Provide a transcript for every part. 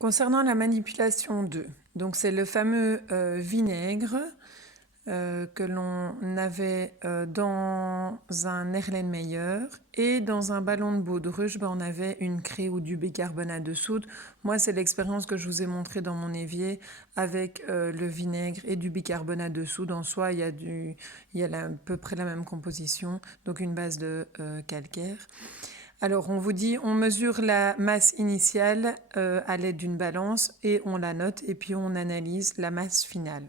Concernant la manipulation 2, donc c'est le fameux vinaigre que l'on avait dans un Erlenmeyer et dans un ballon de baudruche, on avait une craie ou du bicarbonate de soude. Moi, c'est l'expérience que je vous ai montrée dans mon évier avec le vinaigre et du bicarbonate de soude. En soi, il y a à peu près la même composition, donc une base de calcaire. Alors, on vous dit, on mesure la masse initiale à l'aide d'une balance et on la note et puis on analyse la masse finale.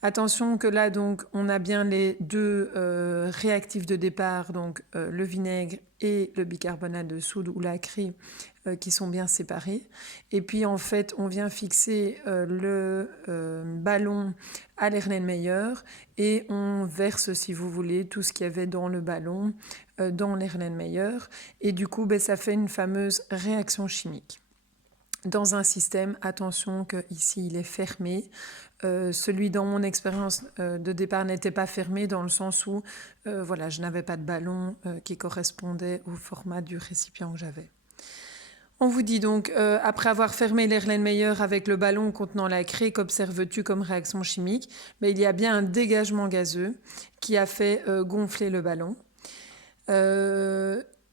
Attention que là, donc, on a bien les deux réactifs de départ, donc le vinaigre et le bicarbonate de soude ou la craie qui sont bien séparés. Et puis, en fait, on vient fixer le ballon à l'Erlenmeyer et on verse, si vous voulez, tout ce qu'il y avait dans le ballon dans l'Erlenmeyer. Et du coup, ça fait une fameuse réaction chimique. Dans un système, attention que ici il est fermé. Celui dans mon expérience de départ n'était pas fermé dans le sens où voilà, je n'avais pas de ballon qui correspondait au format du récipient que j'avais. On vous dit donc, après avoir fermé l'Erlenmeyer avec le ballon contenant la craie, qu'observes-tu comme réaction chimique? Mais il y a bien un dégagement gazeux qui a fait gonfler le ballon.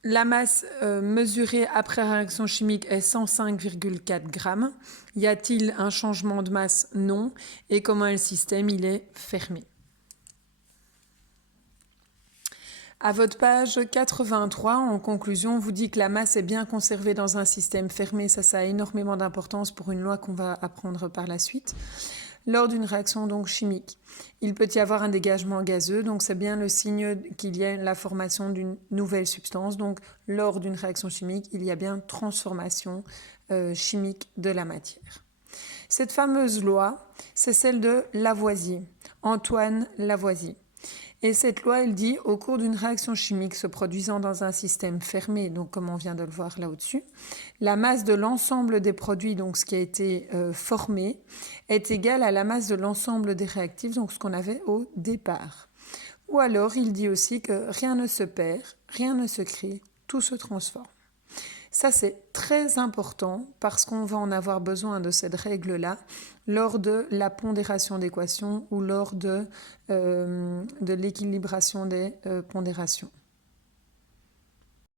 La masse mesurée après réaction chimique est 105,4 grammes. Y a-t-il un changement de masse? Non. Et comment est le système? Il est fermé. À votre page 83, en conclusion, on vous dit que la masse est bien conservée dans un système fermé. Ça a énormément d'importance pour une loi qu'on va apprendre par la suite. Lors d'une réaction donc chimique, il peut y avoir un dégagement gazeux, donc c'est bien le signe qu'il y a la formation d'une nouvelle substance. Donc lors d'une réaction chimique, il y a bien transformation chimique de la matière. Cette fameuse loi, c'est celle de Lavoisier, Antoine Lavoisier. Et cette loi, elle dit, au cours d'une réaction chimique se produisant dans un système fermé, donc comme on vient de le voir là au-dessus, la masse de l'ensemble des produits, donc ce qui a été formé, est égale à la masse de l'ensemble des réactifs, donc ce qu'on avait au départ. Ou alors, il dit aussi que rien ne se perd, rien ne se crée, tout se transforme. Ça, c'est très important parce qu'on va en avoir besoin de cette règle-là lors de la pondération d'équations ou lors de l'équilibration des pondérations.